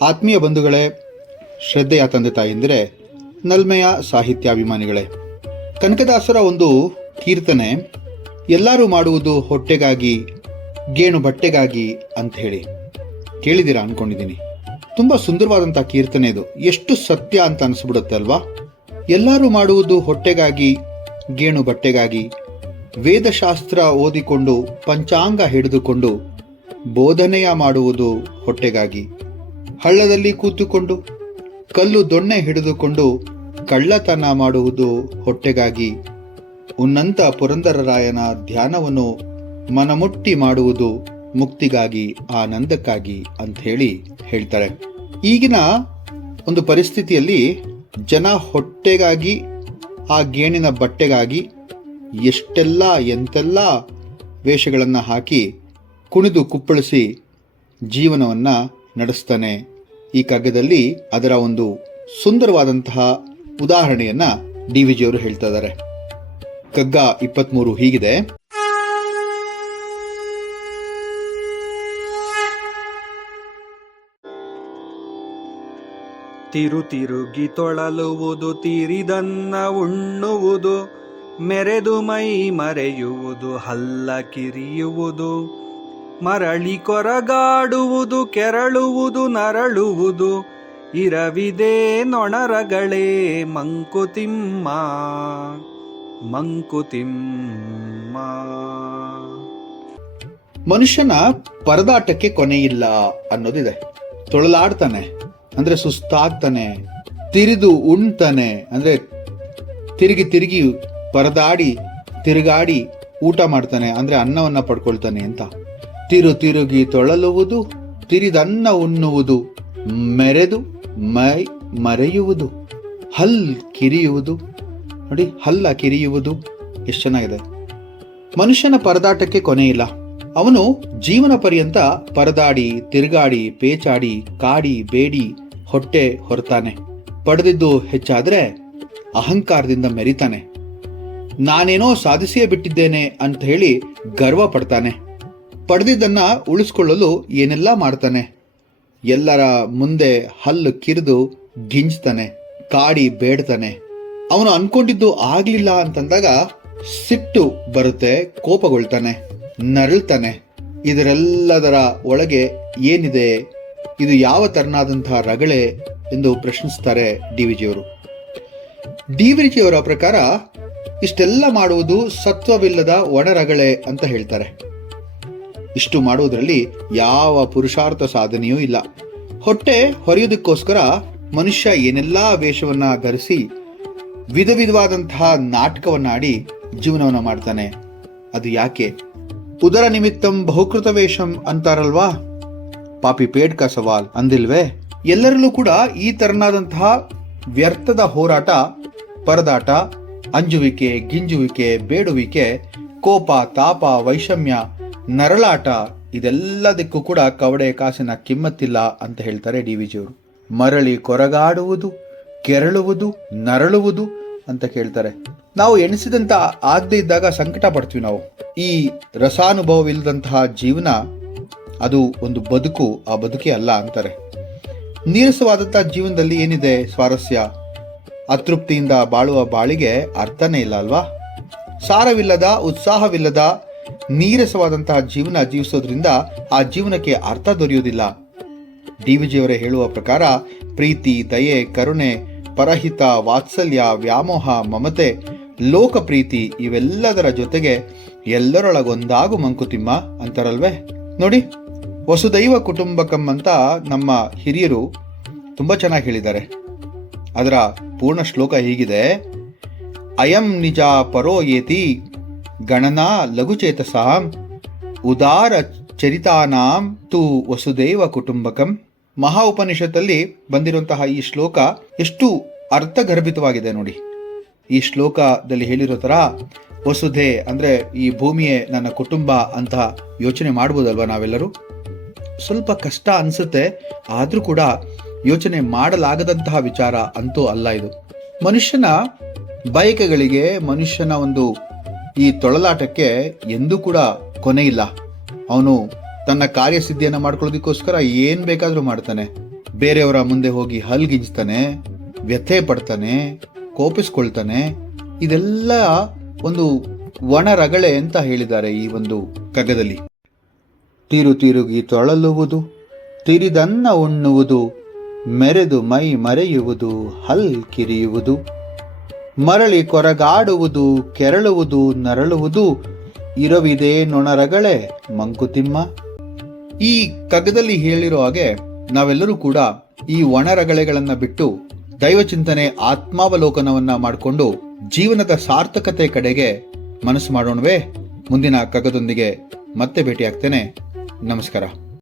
ಆತ್ಮೀಯ ಬಂಧುಗಳೇ, ಶ್ರದ್ಧೆಯ ತಂದೆ ತಾಯಿಂದಿರೆ, ನಲ್ಮೆಯ ಸಾಹಿತ್ಯಾಭಿಮಾನಿಗಳೇ, ಕನಕದಾಸರ ಒಂದು ಕೀರ್ತನೆ ಎಲ್ಲರೂ ಮಾಡುವುದು ಹೊಟ್ಟೆಗಾಗಿ, ಗೇಣು ಬಟ್ಟೆಗಾಗಿ ಅಂತ ಹೇಳಿ ಕೇಳಿದ್ದೀರಾ ಅನ್ಕೊಂಡಿದ್ದೀನಿ. ತುಂಬ ಸುಂದರವಾದಂಥ ಕೀರ್ತನೆ ಇದು. ಎಷ್ಟು ಸತ್ಯ ಅಂತ ಅನಿಸ್ಬಿಡುತ್ತೆ ಅಲ್ವಾ? ಎಲ್ಲರೂ ಮಾಡುವುದು ಹೊಟ್ಟೆಗಾಗಿ, ಗೇಣು ಬಟ್ಟೆಗಾಗಿ, ವೇದಶಾಸ್ತ್ರ ಓದಿಕೊಂಡು ಪಂಚಾಂಗ ಹಿಡಿದುಕೊಂಡು ಬೋಧನೆಯ ಮಾಡುವುದು ಹೊಟ್ಟೆಗಾಗಿ, ಹಳ್ಳದಲ್ಲಿ ಕೂತುಕೊಂಡು ಕಲ್ಲು ದೊಣ್ಣೆ ಹಿಡಿದುಕೊಂಡು ಕಳ್ಳತನ ಮಾಡುವುದು ಹೊಟ್ಟೆಗಾಗಿ, ಉನ್ನಂತ ಪುರಂದರರಾಯನ ಧ್ಯಾನವನ್ನು ಮನಮುಟ್ಟಿ ಮಾಡುವುದು ಮುಕ್ತಿಗಾಗಿ, ಆನಂದಕ್ಕಾಗಿ ಅಂತ ಹೇಳ್ತಾರೆ. ಈಗಿನ ಒಂದು ಪರಿಸ್ಥಿತಿಯಲ್ಲಿ ಜನ ಹೊಟ್ಟೆಗಾಗಿ, ಆ ಗೇಣಿನ ಬಟ್ಟೆಗಾಗಿ ಎಂತೆಲ್ಲ ವೇಷಗಳನ್ನು ಹಾಕಿ ಕುಣಿದು ಕುಪ್ಪಳಿಸಿ ಜೀವನವನ್ನು ನಡೆಸ್ತಾನೆ. ಈ ಕಗ್ಗದಲ್ಲಿ ಅದರ ಒಂದು ಸುಂದರವಾದಂತಹ ಉದಾಹರಣೆಯನ್ನ ಡಿ.ವಿ.ಜಿ. ಅವರು ಹೇಳ್ತಾ ಇದ್ದಾರೆ. ಕಗ್ಗ 23 ಹೀಗಿದೆ. ತಿರುಗಿ ತೊಳಲುವುದು, ತೀರಿದನ್ನ ಉಣ್ಣುವುದು, ಮೆರೆದು ಮೈ ಮರೆಯುವುದು, ಹಲ್ಲ ಕಿರಿಯುವುದು, ಮರಳಿ ಕೊರಗಾಡುವುದು, ಕೆರಳುವುದು, ನರಳುವುದು, ಇರವಿದೆ ನೊಣರಗಳೇ ಮಂಕುತಿಮ್ಮ ಮಂಕುತಿಮ್ಮ. ಮನುಷ್ಯನ ಪರದಾಟಕ್ಕೆ ಕೊನೆಯಿಲ್ಲ ಅನ್ನೋದಿದೆ. ತೊಳಲಾಡ್ತಾನೆ ಅಂದ್ರೆ ಸುಸ್ತಾಗ್ತಾನೆ, ತಿರಿದು ಉಣ್ತಾನೆ ಅಂದ್ರೆ ತಿರುಗಿ ಪರದಾಡಿ ತಿರುಗಾಡಿ ಊಟ ಮಾಡ್ತಾನೆ ಅಂದ್ರೆ ಅನ್ನವನ್ನ ಪಡ್ಕೊಳ್ತಾನೆ ಅಂತ. ತಿರುಗಿ ತೊಳಲುವುದು, ತಿರಿದನ್ನ ಉಣ್ಣುವುದು, ಮೆರೆದು ಮೈ ಮರೆಯುವುದು, ಹಲ್ ಕಿರಿಯುವುದು. ನೋಡಿ, ಹಲ್ಲ ಕಿರಿಯುವುದು ಎಷ್ಟು ಚೆನ್ನಾಗಿದೆ. ಮನುಷ್ಯನ ಪರದಾಟಕ್ಕೆ ಕೊನೆಯಿಲ್ಲ. ಅವನು ಜೀವನ ಪರ್ಯಂತ ಪರದಾಡಿ ತಿರುಗಾಡಿ ಪೇಚಾಡಿ ಕಾಡಿ ಬೇಡಿ ಹೊಟ್ಟೆ ಹೊರತಾನೆ. ಪಡೆದಿದ್ದು ಹೆಚ್ಚಾದ್ರೆ ಅಹಂಕಾರದಿಂದ ಮೆರಿತಾನೆ. ನಾನೇನೋ ಸಾಧಿಸಿಯೇ ಬಿಟ್ಟಿದ್ದೇನೆ ಅಂತ ಹೇಳಿ ಗರ್ವ ಪಡ್ತಾನೆ. ಪಡೆದಿದ್ದನ್ನ ಉಳಿಸ್ಕೊಳ್ಳಲು ಏನೆಲ್ಲ ಮಾಡ್ತಾನೆ. ಎಲ್ಲರ ಮುಂದೆ ಹಲ್ಲು ಕಿರಿದು ಗಿಂಜ್ತಾನೆ, ಕಾಡಿ ಬೇಡ್ತಾನೆ. ಅವನು ಅನ್ಕೊಂಡಿದ್ದು ಆಗ್ಲಿಲ್ಲ ಅಂತಂದಾಗ ಸಿಟ್ಟು ಬರುತ್ತೆ, ಕೋಪಗೊಳ್ತಾನೆ, ನರಳ್ತಾನೆ. ಇದರೆಲ್ಲದರ ಒಳಗೆ ಏನಿದೆ, ಇದು ಯಾವ ತರನಾದಂತಹ ರಗಳೆ ಎಂದು ಪ್ರಶ್ನಿಸ್ತಾರೆ ಡಿ.ವಿ.ಜಿ. ಅವರು. ಡಿ.ವಿ.ಜಿ. ಅವರ ಪ್ರಕಾರ ಇಷ್ಟೆಲ್ಲ ಮಾಡುವುದು ಸತ್ವವಿಲ್ಲದ ಒಣರಗಳೆ ಅಂತ ಹೇಳ್ತಾರೆ. ಇಷ್ಟು ಮಾಡುವುದರಲ್ಲಿ ಯಾವ ಪುರುಷಾರ್ಥ ಸಾಧನೆಯೂ ಇಲ್ಲ. ಹೊಟ್ಟೆ ಹೊರೆಯುವುದಕ್ಕೋಸ್ಕರ ಮನುಷ್ಯ ಏನೆಲ್ಲಾ ವೇಷವನ್ನ ಧರಿಸಿ ವಿಧ ವಿಧವಾದಂತಹ ನಾಟಕವನ್ನಾಡಿ ಜೀವನವನ್ನ ಮಾಡ್ತಾನೆ. ಅದು ಯಾಕೆ? ಉದರ ನಿಮಿತ್ತಂ ಬಹುಕೃತ ವೇಷಂ ಅಂತಾರಲ್ವಾ, ಪಾಪಿ ಪೇಟ್ ಕಾ ಸವಾಲ್ ಅಂದಿಲ್ವೇ? ಎಲ್ಲರಲ್ಲೂ ಕೂಡ ಈ ತರನಾದಂತಹ ವ್ಯರ್ಥದ ಹೋರಾಟ, ಪರದಾಟ, ಅಂಜುವಿಕೆ, ಗಿಂಜುವಿಕೆ, ಬೇಡುವಿಕೆ, ಕೋಪ, ತಾಪ, ವೈಷಮ್ಯ, ನರಳಾಟ, ಇದೆಲ್ಲದಕ್ಕೂ ಕೂಡ ಕವಡೆ ಕಾಸಿನ ಕಿಮ್ಮತ್ತಿಲ್ಲ ಅಂತ ಹೇಳ್ತಾರೆ ಡಿ.ವಿ.ಜಿ. ಅವರು. ಮರಳಿ ಕೊರಗಾಡುವುದು, ಕೆರಳುವುದು, ನರಳುವುದು ಅಂತ ಕೇಳ್ತಾರೆ. ನಾವು ಎಣಿಸಿದಂತ ಆಗದೆ ಇದ್ದಾಗ ಸಂಕಟ ಪಡ್ತೀವಿ. ನಾವು ಈ ರಸಾನುಭವವಿಲ್ಲದಂತಹ ಜೀವನ ಅದು ಒಂದು ಬದುಕು, ಆ ಬದುಕೇ ಅಲ್ಲ ಅಂತಾರೆ. ನೀರಸವಾದಂತಹ ಜೀವನದಲ್ಲಿ ಏನಿದೆ ಸ್ವಾರಸ್ಯ? ಅತೃಪ್ತಿಯಿಂದ ಬಾಳುವ ಬಾಳಿಗೆ ಅರ್ಥನೇ ಇಲ್ಲ ಅಲ್ವಾ? ಸಾರವಿಲ್ಲದ, ಉತ್ಸಾಹವಿಲ್ಲದ, ನೀರಸವಾದಂತಹ ಜೀವನ ಜೀವಿಸೋದ್ರಿಂದ ಆ ಜೀವನಕ್ಕೆ ಅರ್ಥ ದೊರೆಯುವುದಿಲ್ಲ. ಡಿ.ವಿ.ಜಿ. ಅವರೇ ಹೇಳುವ ಪ್ರಕಾರ ಪ್ರೀತಿ, ದಯೆ, ಕರುಣೆ, ಪರಹಿತ, ವಾತ್ಸಲ್ಯ, ವ್ಯಾಮೋಹ, ಮಮತೆ, ಲೋಕಪ್ರೀತಿ ಇವೆಲ್ಲದರ ಜೊತೆಗೆ ಎಲ್ಲರೊಳಗೊಂದಾಗು ಮಂಕುತಿಮ್ಮ ಅಂತಾರಲ್ವೇ? ನೋಡಿ, ವಸುದೈವ ಕುಟುಂಬಕಂ ಅಂತ ನಮ್ಮ ಹಿರಿಯರು ತುಂಬಾ ಚೆನ್ನಾಗಿ ಹೇಳಿದ್ದಾರೆ. ಅದರ ಪೂರ್ಣ ಶ್ಲೋಕ ಹೀಗಿದೆ: ಅಯಂ ನಿಜ ಪರೋ ಯೇತಿ ಗಣನಾ ಲಘುಚೇತಸಾಂ ಉದಾರ ಚರಿತಾನಾಂ ತು ವಸುದೈವ ಕುಟುಂಬಕಂ. ಮಹಾ ಉಪನಿಷತ್ತಲ್ಲಿ ಬಂದಿರುವಂತಹ ಈ ಶ್ಲೋಕ ಎಷ್ಟು ಅರ್ಥಗರ್ಭಿತವಾಗಿದೆ ನೋಡಿ. ಈ ಶ್ಲೋಕದಲ್ಲಿ ಹೇಳಿರೋ ತರ ವಸುಧೆ ಅಂದ್ರೆ ಈ ಭೂಮಿಯೇ ನನ್ನ ಕುಟುಂಬ ಅಂತ ಯೋಚನೆ ಮಾಡ್ಬೋದಲ್ವಾ ನಾವೆಲ್ಲರೂ? ಸ್ವಲ್ಪ ಕಷ್ಟ ಅನ್ಸುತ್ತೆ, ಆದ್ರೂ ಕೂಡ ಯೋಚನೆ ಮಾಡಲಾಗದಂತಹ ವಿಚಾರ ಅಂತೂ ಅಲ್ಲ ಇದು. ಮನುಷ್ಯನ ಬಯಕೆಗಳಿಗೆ, ಮನುಷ್ಯನ ಒಂದು ಈ ತೊಳಲಾಟಕ್ಕೆ ಎಂದೂ ಕೂಡ ಕೊನೆ ಇಲ್ಲ. ಅವನು ತನ್ನ ಕಾರ್ಯಸಿದ್ಧಿಯನ್ನು ಮಾಡ್ಕೊಳ್ಳೋದಕ್ಕೋಸ್ಕರ ಏನ್ ಬೇಕಾದ್ರೂ ಮಾಡ್ತಾನೆ. ಬೇರೆಯವರ ಮುಂದೆ ಹೋಗಿ ಹಲ್ಗಿಂಚ್ತಾನೆ, ವ್ಯಥೆ ಪಡ್ತಾನೆ, ಕೋಪಿಸ್ಕೊಳ್ತಾನೆ. ಇದೆಲ್ಲ ಒಂದು ಒಣರಗಳೆ ಅಂತ ಹೇಳಿದ್ದಾರೆ ಈ ಒಂದು ಕಗ್ಗದಲ್ಲಿ. ತಿರುಗಿ ತೊಳಲುವುದು, ತಿರಿದನ್ನ ಉಣ್ಣುವುದು, ಮೆರೆದು ಮೈ ಮರೆಯುವುದು, ಹಲ್ ಕಿರಿಯುವುದು, ಮರಳಿ ಕೊರಗಾಡುವುದು, ಕೆರಳುವುದು, ನರಳುವುದು, ಇರವಿದೇ ನೊಣರಗಳೆ ಮಂಕುತಿಮ್ಮ. ಈ ಕಗ್ಗದಲ್ಲಿ ಹೇಳಿರೋ ಹಾಗೆ ನಾವೆಲ್ಲರೂ ಕೂಡ ಈ ಒಣರಗಳೆಗಳನ್ನ ಬಿಟ್ಟು ದೈವಚಿಂತನೆ, ಆತ್ಮಾವಲೋಕನವನ್ನ ಮಾಡಿಕೊಂಡು ಜೀವನದ ಸಾರ್ಥಕತೆ ಕಡೆಗೆ ಮನಸ್ಸು ಮಾಡೋಣವೇ? ಮುಂದಿನ ಕಗ್ಗದೊಂದಿಗೆ ಮತ್ತೆ ಭೇಟಿಯಾಗ್ತೇನೆ. ನಮಸ್ಕಾರ.